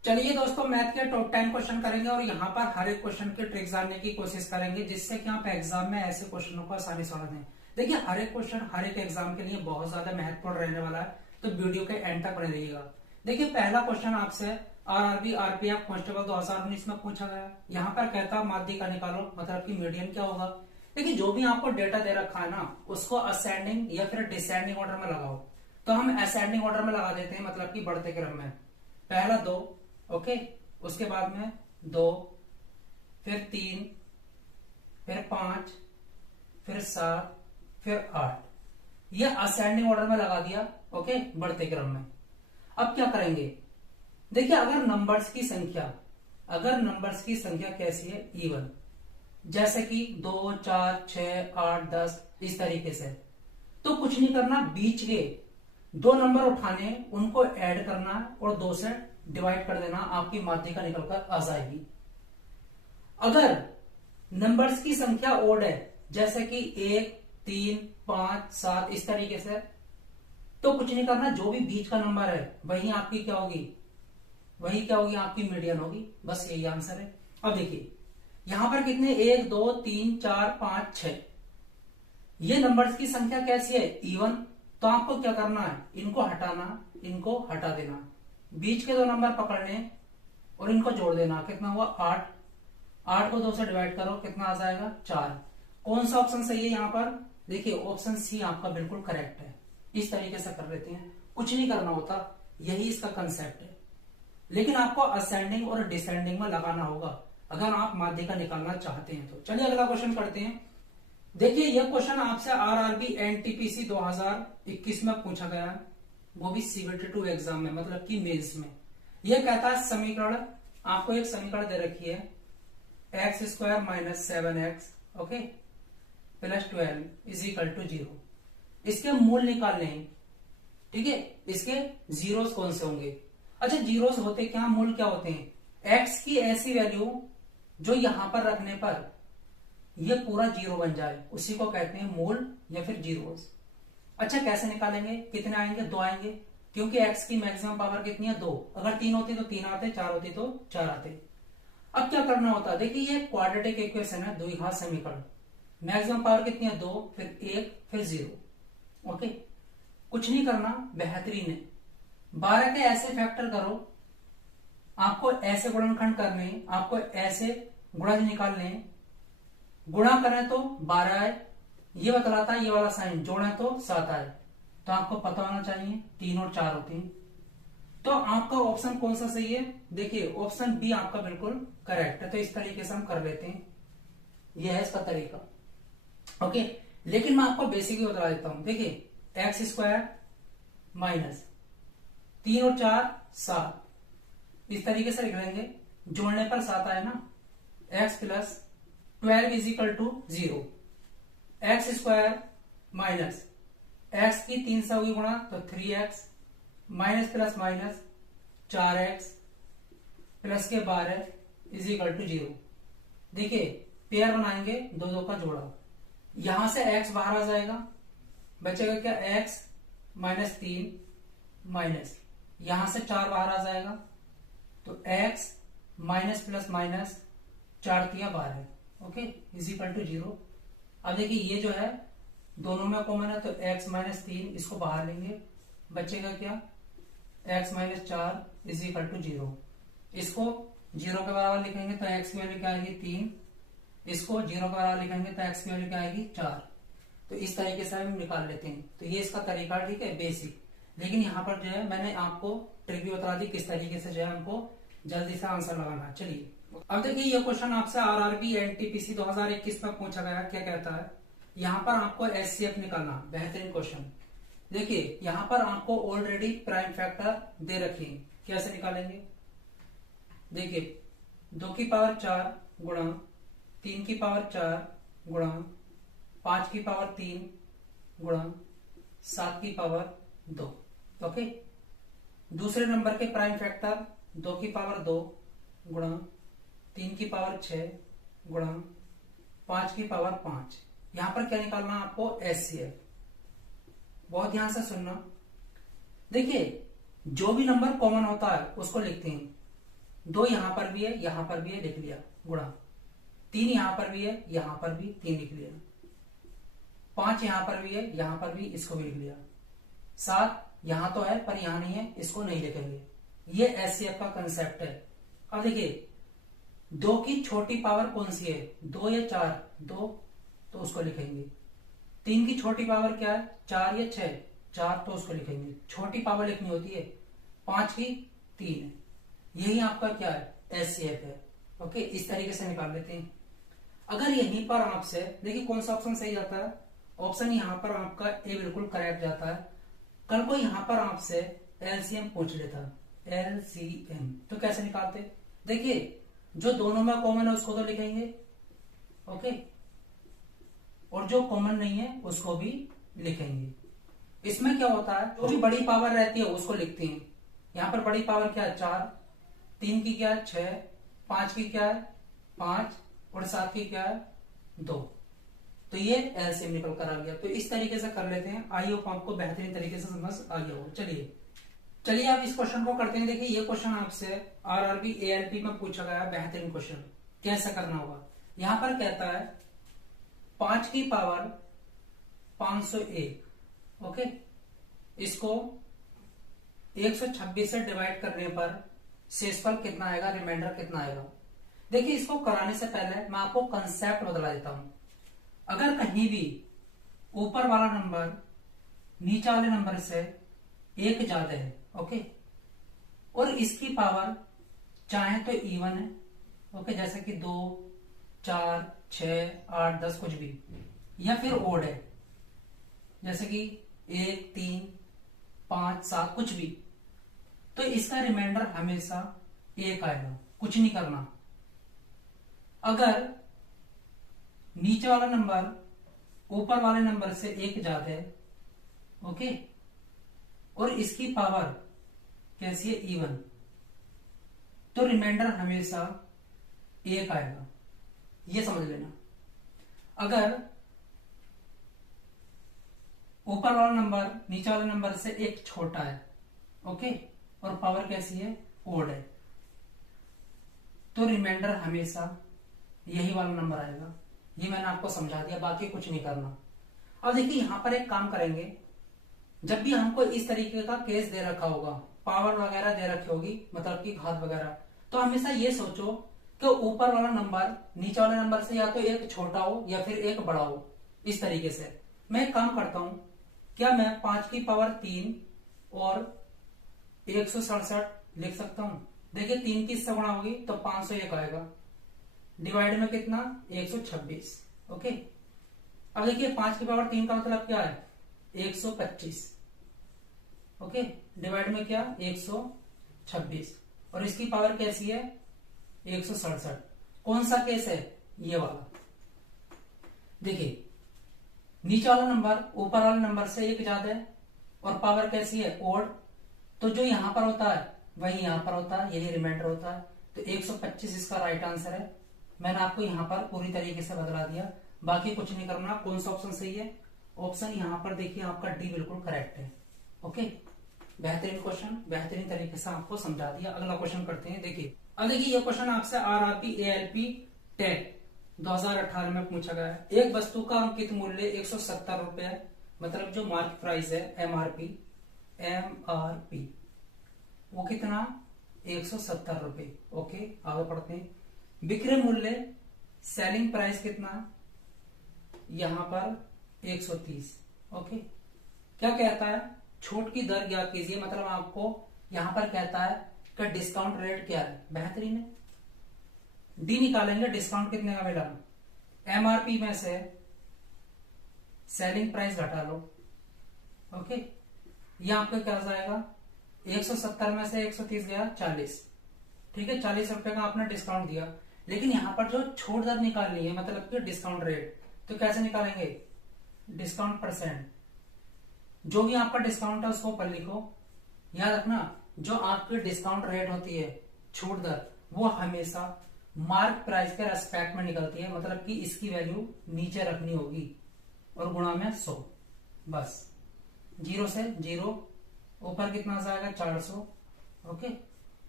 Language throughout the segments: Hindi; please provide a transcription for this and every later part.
चलिए दोस्तों, मैथ के टॉप 10 क्वेश्चन करेंगे और यहाँ पर हर एक क्वेश्चन के ट्रिक जानने की कोशिश करेंगे जिससे कि आप एग्जाम में ऐसे क्वेश्चनों को आसानी से दें। देखिए, हर एक क्वेश्चन हर एक एग्जाम के लिए बहुत ज्यादा महत्वपूर्ण रहने वाला है, तो वीडियो के एंड तक बने रहिएगा। देखिए, पहला क्वेश्चन आपसे आरआरबी आरपीएफ कांस्टेबल 2019 में पूछा गया। यहाँ पर कहता माध्यिका का निकालो, मतलब कि मीडियन क्या होगा। देखिए, जो भी आपको डेटा दे रखा है ना, उसको असेंडिंग या फिर डिसेंडिंग ऑर्डर में लगाओ। तो हम असेंडिंग ऑर्डर में लगा देते हैं, मतलब कि बढ़ते क्रम में। पहला 2, ओके, उसके बाद में 2, फिर 3, फिर 5, फिर 7, फिर 8। ये असेंडिंग ऑर्डर में लगा दिया, ओके, बढ़ते क्रम में। अब क्या करेंगे, देखिए, अगर नंबर्स की संख्या कैसी है, इवन, जैसे कि 2, 4, 6, 8, 10, इस तरीके से, तो कुछ नहीं करना, बीच के 2 नंबर उठाने, उनको ऐड करना और 2 से डिवाइड कर देना, आपकी माध्यिका निकलकर आ जाएगी। अगर नंबर्स की संख्या ओड है, जैसे कि 1, 3, 5, 7, इस तरीके से, तो कुछ नहीं करना, जो भी बीच का नंबर है वही आपकी क्या होगी, आपकी मीडियन होगी। बस यही आंसर है। अब देखिए, यहां पर कितने, 1, 2, 3, 4, 5, 6, ये नंबर्स की संख्या कैसी है, इवन। तो आपको क्या करना है, इनको हटाना, इनको हटा देना, बीच के 2 नंबर पकड़ने और इनको जोड़ देना। कितना हुआ, 8। 8 को 2 से डिवाइड करो, कितना आ जाएगा, 4। कौन सा ऑप्शन सही है यहाँ पर, देखिए ऑप्शन सी आपका बिल्कुल करेक्ट है। इस तरीके से कर लेते हैं, कुछ नहीं करना होता, यही इसका कंसेप्ट है। लेकिन आपको असेंडिंग और डिसेंडिंग में लगाना होगा अगर आप माध्यिका निकालना चाहते हैं। तो चलिए अगला क्वेश्चन करते हैं। देखिए, यह क्वेश्चन आपसे आरआरबी एनटीपीसी 2021 में पूछा गया है, वो भी सीबीटी 2 एग्जाम में, मतलब कि मेंस में। यह कहता है समीकरण, आपको एक समीकरण दे रखी है, x² - 7x, ओके, प्लस 12 = 0। इसके मूल निकालने हैं, ठीक है। इसके जीरोस कौन से होंगे, अच्छा, जीरोस होते क्या, मूल क्या होते हैं, x की ऐसी वैल्यू जो यहां पर रखने पर ये पूरा 0 बन जाए, उसी को कहते हैं मूल या फिर जीरोस। अच्छा, कैसे निकालेंगे, कितने आएंगे, 2 आएंगे, क्योंकि x की मैक्सिमम पावर कितनी है, 2। अगर 3 होती तो 3 आते, 4 होती तो 4 आते। अब क्या करना होता है, देखिए ये क्वाड्रेटिक इक्वेशन है, द्विघात समीकरण। मैक्सिमम पावर कितनी है, 2, फिर 1, फिर 0, ओके। कुछ नहीं करना, बेहतरीन है। 12 के ऐसे फैक्टर करो, आपको ऐसे गुणनखंड करने, आपको ऐसे गुणज निकालने। गुणा करें तो 12 आए, ये बतलाता है ये वाला साइन, जोड़ें तो 7 आए। तो आपको पता होना चाहिए 3 और 4 होती हैं। तो आपका ऑप्शन कौन सा सही है, देखिए ऑप्शन बी आपका बिल्कुल करेक्ट है। तो इस तरीके से हम कर लेते हैं, यह है इसका तरीका, ओके। लेकिन मैं आपको बेसिक ही बता देता हूं। देखिए, x² माइनस 3 और 4 7, इस तरीके से लिख लेंगे, जोड़ने पर 7 आए ना, x + 12 = 0। x² माइनस x की 3 से होगी गुणा, तो 3x, minus plus minus 4x plus के 12 = 0। देखिए, पेयर बनाएंगे, 2 2 का जोड़ा, यहां से x बाहर आ जाएगा, बचेगा क्या, x - 3 माइनस, यहां से 4 बाहर आ जाएगा, तो x minus plus minus 4 × 12, okay, = 0। अब देखिए, ये जो है दोनों में कॉमन है, तो x - 3 इसको बाहर लेंगे, बचेगा क्या, x - 4 = 0। इसको 0 के बराबर लिखेंगे तो x की वैल्यू क्या आएगी, 3। इसको 0 के बराबर लिखेंगे तो x की वैल्यू क्या आएगी, 4। तो इस तरीके से हम निकाल लेते हैं। तो ये इसका तरीका, ठीक है, बेसिक। लेकिन यहाँ पर जो है मैंने आपको ट्रिक भी बता दी किस तरीके से जो है हमको जल्दी से आंसर लगाना। चलिए, अब देखिए, ये क्वेश्चन आपसे आरआरबी एनटीपीसी 2021 में पूछा गया। क्या कहता है, यहाँ पर आपको एचसीएफ निकालना, बेहतरीन क्वेश्चन। देखिए, यहां पर आपको ऑलरेडी प्राइम फैक्टर दे रखे हैं, कैसे निकालेंगे, देखिए 2 की पावर 4 गुणा 3 की पावर 4 गुणा 5 की पावर 3 गुणा 7 की पावर 2, ओके। दूसरे नंबर के प्राइम फैक्टर 2 की पावर 2 गुणा 3 की पावर 6 गुणा 5 की पावर 5। यहां पर क्या निकालना है आपको, एचसीएफ। बहुत ध्यान से सुनना। देखिए, जो भी नंबर कॉमन होता है उसको लिखते हैं। 2 यहां पर भी है, यहां पर भी है, लिख लिया, गुणा 3 यहां पर भी है, यहां पर भी 3 लिख लिया, 5 यहां पर भी है, यहां पर भी, इसको भी लिख लिया, 7 यहां तो है पर यहां नहीं है, इसको नहीं लिखेंगे। ये एचसीएफ का कंसेप्ट है। अब देखिए 2 की छोटी पावर कौन सी है, 2 या 4, 2, तो उसको लिखेंगे। 3 की छोटी पावर क्या है, 4 या 6, 4, तो उसको लिखेंगे, छोटी पावर लिखनी होती है। 5 की 3 है, यही आपका क्या है, एचसीएफ है। ओके, इस तरीके से निकाल लेते हैं। अगर यहीं पर आपसे देखिए कौन सा ऑप्शन सही जाता है, ऑप्शन यहां पर आपका ए बिल्कुल करेक्ट जाता है। कल को यहां पर आपसे एलसीएम पूछ लेता, एलसीएम, तो कैसे निकालते, देखिए जो दोनों में कॉमन है उसको तो लिखेंगे, ओके, और जो कॉमन नहीं है उसको भी लिखेंगे। इसमें क्या होता है, जो भी बड़ी पावर रहती है उसको लिखते हैं। यहां पर बड़ी पावर क्या है, 4, 3 की क्या है, 6, 5 की क्या है, 5, और 7 की क्या है, 2, तो ये एलसीएम निकल कर आ गया। तो इस तरीके से कर लेते हैं। आई होप आपको बेहतरीन तरीके से समझ आ गया हो। चलिए आप इस क्वेश्चन को करते हैं। देखिए ये क्वेश्चन आपसे आरआरबी एएलपी में पूछा गया है, बेहतरीन क्वेश्चन। कैसे करना होगा, यहां पर कहता है 5 की पावर 501, ओके, इसको 126 से डिवाइड करने पर शेषफल कितना आएगा, रिमाइंडर कितना आएगा। देखिए इसको कराने से पहले मैं आपको कंसेप्ट बदला देता हूं। अगर कहीं भी ऊपर वाला नंबर नीचे वाले नंबर से 1 ज्यादा है, ओके, और इसकी पावर चाहे तो इवन है, ओके, जैसे कि 2, 4, 6, 8, 10 कुछ भी, या फिर ओड है, जैसे कि 1, 3, 5, 7 कुछ भी, तो इसका रिमाइंडर हमेशा 1 आएगा, कुछ नहीं करना। अगर नीचे वाला नंबर ऊपर वाले नंबर से 1 ज्यादा है, ओके, और इसकी पावर कैसी है, इवन, तो रिमाइंडर हमेशा 1 आएगा, ये समझ लेना। अगर ऊपर वाला नंबर नीचे वाले नंबर से 1 छोटा है, ओके, और पावर कैसी है, ओड है, तो रिमाइंडर हमेशा यही वाला नंबर आएगा। ये मैंने आपको समझा दिया, बाकी कुछ नहीं करना। अब देखिए यहां पर एक काम करेंगे, जब भी हमको इस तरीके का केस दे रखा होगा, पावर वगैरह दे रखी होगी, मतलब कि घात वगैरह, तो हमेशा ये सोचो कि ऊपर वाला नंबर नीचे वाले नंबर से या तो 1 छोटा हो या फिर 1 बड़ा हो। इस तरीके से मैं एक काम करता हूं, क्या मैं 5 की पावर 3 और 167 लिख सकता हूं। देखिए 3 की इससे गुणा होगी तो 501 आएगा, डिवाइड में कितना, 126, ओके। अब देखिए 5 की पावर 3 का मतलब क्या है, 125, ओके, डिवाइड में क्या, 126, और इसकी पावर कैसी है, 167। कौन सा केस है, ये वाला। देखिए नीचे वाला नंबर ऊपर वाले नंबर से 1 ज्यादा है और पावर कैसी है, ओड, तो जो यहां पर होता है वही यहां पर होता है, यही रिमाइंडर होता है, तो 125 इसका राइट आंसर है। मैंने आपको यहां पर पूरी तरीके से बदला दिया, बाकी कुछ नहीं करना। कौन सा ऑप्शन सही है, ऑप्शन यहां पर देखिए आपका डी बिल्कुल करेक्ट है, ओके। बेहतरीन क्वेश्चन, बेहतरीन तरीके से आपको समझा दिया। अगला क्वेश्चन करते हैं। देखिए अब देखिए ये क्वेश्चन आपसे आरआरबी एएलपी टेट 2018 में पूछा गया है। एक वस्तु का अंकित मूल्य 170 रुपए है, मतलब जो मार्केट प्राइस है, एमआरपी वो कितना, 170 रुपए, ओके। आगे पढ़ते हैं। विक्रय मूल्य सेलिंग प्राइस कितना, यहां पर 130, ओके। क्या कहता है, छूट की दर ज्ञात कीजिए, मतलब आपको यहां पर कहता है कि डिस्काउंट रेट क्या है, बेहतरीन है। डी निकालेंगे, डिस्काउंट कितने का मिला, एमआरपी में से सेलिंग प्राइस घटा लो, ओके। ये आपका क्या जाएगा, 170 में से 130 गया 40, ठीक है, 40 रुपए का आपने डिस्काउंट दिया। लेकिन यहां पर जो छूट दर निकालनी है, मतलब कि डिस्काउंट रेट, तो कैसे निकालेंगे, डिस्काउंट परसेंट। जो भी आपका डिस्काउंट है उसको ऊपर लिखो। याद रखना, जो आपकी डिस्काउंट रेट होती है, छूट दर, वो हमेशा मार्क प्राइस के रेस्पेक्ट में निकलती है, मतलब कि इसकी वैल्यू नीचे रखनी होगी और गुणा में 100, बस 0 से 0, ऊपर कितना जाएगा 400, ओके।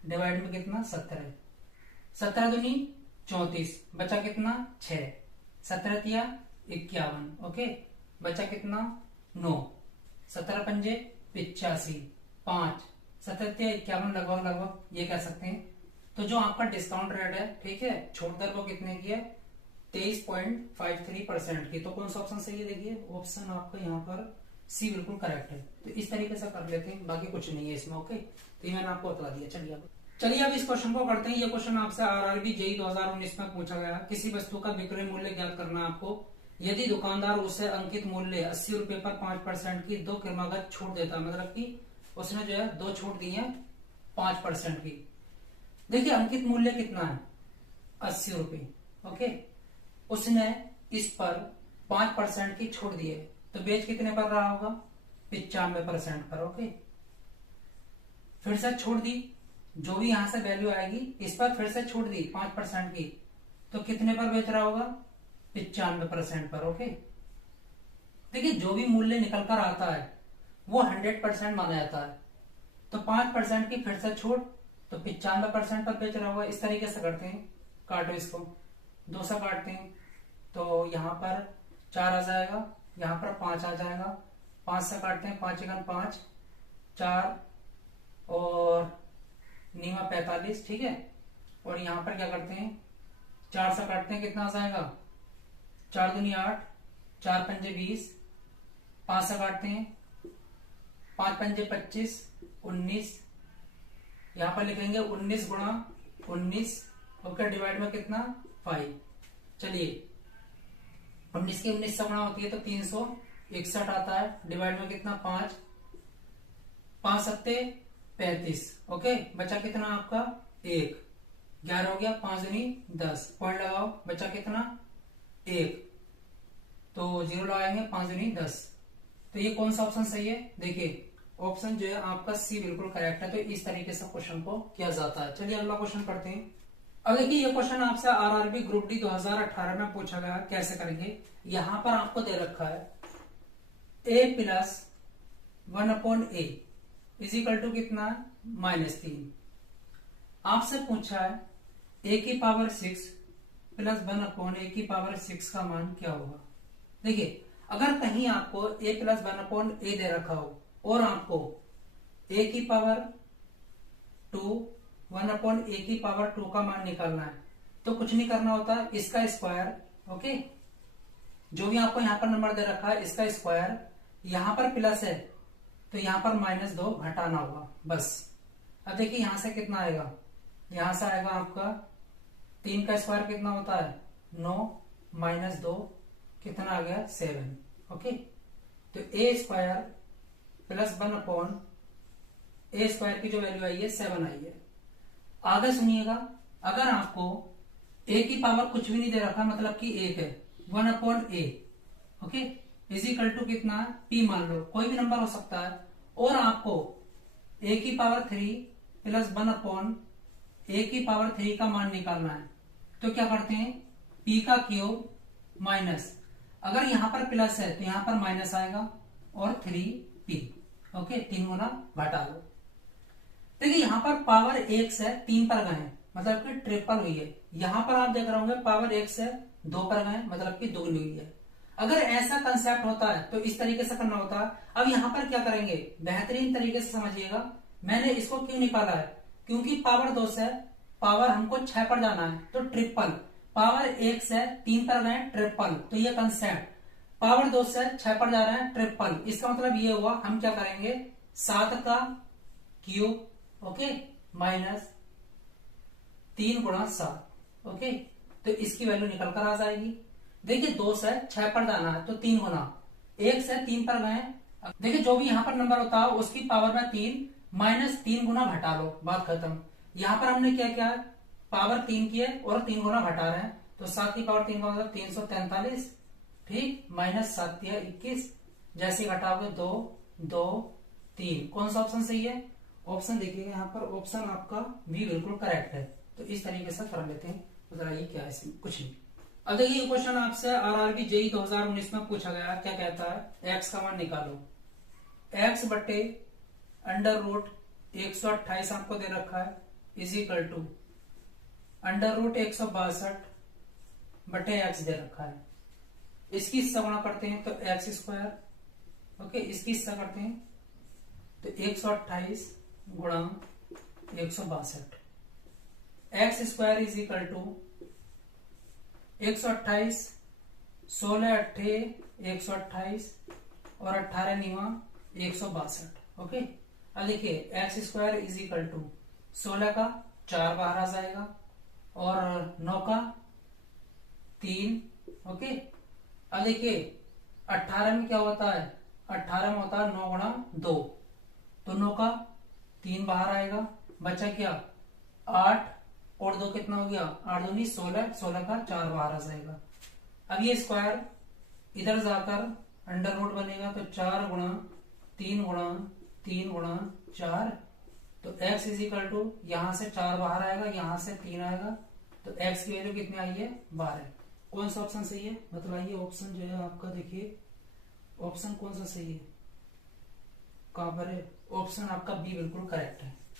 डिवाइड में कितना 17, 17 दूनी 34, बचा कितना 6, 17 तिया 51, ओके, बचा कितना 9, 17 पंजे 85, 5, 17 तिया 51, लगभग लगभग ये कह सकते हैं। तो जो आपका डिस्काउंट रेट है, ठीक है, छूट दर वो कितने की है 23.53% की। तो कौन सा ऑप्शन सही है, देखिए ऑप्शन आपका यहाँ पर सी बिल्कुल करेक्ट है। तो इस तरीके से कर लेते हैं, बाकी कुछ नहीं है इसमें, ओके। तो ये मैंने आपको बता दिया। चलिए अब इस क्वेश्चन को करते हैं। ये क्वेश्चन आपसे आरआरबी जेईई 2019 में पूछा गया। किसी वस्तु का विक्रय मूल्य ज्ञात करना है आपको। यदि दुकानदार उसे अंकित मूल्य 80 रुपए पर 5% की 2 क्रमागत छूट देता, मतलब कि उसने जो है 2 छूट दी है 5% की। देखिए अंकित मूल्य कितना है 80 रुपए, ओके, उसने इस पर 5% की छूट दी है, तो बेच कितने पर रहा होगा 95% पर, ओके। फिर से छूट दी, जो भी यहां से वैल्यू आएगी इस पर फिर से छूट दी 5% की, तो कितने पर बेच रहा होगा 95% पर, ओके। देखिए जो भी मूल्य निकल कर आता है वो 100% माना जाता है, तो 5% की फिर से छूट, तो 95% पर बेच रहा होगा। इस तरीके से करते हैं, काटो इसको, 2 से काटते हैं तो यहाँ पर 4 आ जाएगा, यहाँ पर 5 आ जाएगा, 5 से काटते हैं, 5 एकम 5, 4 और नीमा 45, ठीक है। और यहाँ पर क्या करते हैं 4 से काटते हैं, कितना आ जाएगा 4 दूनी 8, 4 पंजे 20, 5 से काटते हैं 5 पंजे 25, 19, यहाँ पर लिखेंगे 19 गुणा 19, ओके, डिवाइड में कितना 5। चलिए 19 की 19 से गुणा होती है तो 361 आता है, डिवाइड में कितना 5, 5 सत्ते 35, ओके, बचा कितना आपका 1, 11 हो गया, 5 दूनी 10, पॉइंट लगाओ, बचा कितना 1, तो 0 लगाएंगे, 5 दूनी 10। तो ये कौन सा ऑप्शन सही है, देखिए ऑप्शन जो है आपका सी बिल्कुल करेक्ट है। तो इस तरीके से क्वेश्चन को किया जाता है। चलिए अगला क्वेश्चन करते हैं। अब देखिए ये क्वेश्चन आपसे आरआरबी ग्रुप डी 2018 में पूछा गया। कैसे करेंगे, यहां पर आपको दे रखा है a plus 1/a is equal to कितना -3। आपसे पूछा है a की पावर 6 प्लस 1/a की पावर 6 का मान क्या होगा। देखिए अगर कहीं आपको a प्लस 1/a दे रखा हो और आपको a की पावर 2 1/a की पावर 2 का मान निकालना है, तो कुछ नहीं करना होता, इसका स्क्वायर, ओके, जो भी आपको यहां पर नंबर दे रखा है इसका स्क्वायर, यहां पर प्लस है तो यहां पर -2 घटाना होगा, बस। अब देखिए यहां से कितना आएगा, यहां से आएगा आपका 3 का स्क्वायर कितना होता है 9, -2 कितना आ गया 7, ओके। तो a square plus 1/a square की जो वैल्यू आई है 7 आई है। आगे सुनिएगा, अगर आपको a की पावर कुछ भी नहीं दे रखा, मतलब कि 1 है, 1/a, okay, is equal to कितना p मान लो, कोई भी नंबर हो सकता है, और आपको a की पावर 3 प्लस 1/a की पावर 3 का मान निकालना है, तो क्या करते हैं p का क्यूब माइनस, अगर यहां पर प्लस है तो यहां पर माइनस आएगा, और 3p, ओके, 3 गुना घटा लो। देखिए यहां पर पावर 1 से 3 पर गए, मतलब कि ट्रिपल हुई है। यहां पर आप देख रहे होंगे पावर 1 से 2 पर गए, मतलब कि दुगनी हुई है। अगर ऐसा कंसेप्ट होता है तो इस तरीके से करना होता है। अब यहां पर क्या करेंगे, बेहतरीन तरीके से समझिएगा। मैंने इसको क्यों निकाला है, क्योंकि पावर 2 से पावर हमको 6 पर जाना है, तो ट्रिपल, पावर 1 से 3 पर गए ट्रिपल, तो ये कंसेप्ट पावर 2 से 6 पर जा रहे हैं ट्रिपल। इसका मतलब ये हुआ हम क्या करेंगे 7 का क्यूब, ओके, माइनस 3 गुणा 7, ओके, तो इसकी वैल्यू निकल कर आ जाएगी। देखिए 2 से 6 पर जाना है तो 3 गुना, 1 से 3 पर गए, देखिए जो भी यहां पर नंबर होता है उसकी पावर में 3 माइनस 3 गुना घटा लो, बात खत्म। यहां पर हमने क्या किया, पावर 3 की है और 3 गुना घटा रहे हैं, तो 7 की पावर 3 का मतलब 343, ठीक, माइनस 7 या 21, जैसे घटाओगे 2 2 3, कौन सा ऑप्शन सही है, ऑप्शन देखिएगा यहाँ पर, ऑप्शन आपका भी बिल्कुल करेक्ट है। तो इस तरीके से कर लेते हैं। तो ये क्या है, इसमें कुछ नहीं। अब देखिए ये क्वेश्चन आपसे आरआरबी जेईई 2019 में पूछा गया। क्या कहता है, x का मान निकालो, x बटे अंडर रूट 128 आपको दे रखा है, is equal to under root 162 बटे एक्स दे रखा है। इसकी हिस्सा गुणा करते हैं तो एक्स स्क्वायर, ओके, इसकी हिस्सा करते हैं तो 128 गुणा 162। X square is equal to 128, 16 अट्ठे 128 और 18 निवा 162। ओके, अब देखिए x square is equal to 16 का 4 बाहर आ जाएगा और 9 का 3। ओके, अब देखिए 18 में क्या होता है, 18 में होता है 9 गुणा 2, तो 9 का 3 बाहर आएगा, बचा क्या 8 और 2 कितना हो गया 8 दूनी 16, 16 का 4 बाहर आ जाएगा। अब ये स्क्वायर इधर जाकर अंडर रूट बनेगा तो 4 गुणा 3 गुणा 3 गुणा 4, तो x इज इक्वल टू यहां से 4 बाहर आएगा, यहां से 3 आएगा, तो x की वैल्यू कितनी आई है 12। कौन सा ऑप्शन सही है बतलाइए। ऑप्शन जो है आपका देखिए ऑप्शन कौन सा सही है, कहां पर है, ऑप्शन आपका बी बिल्कुल करेक्ट है।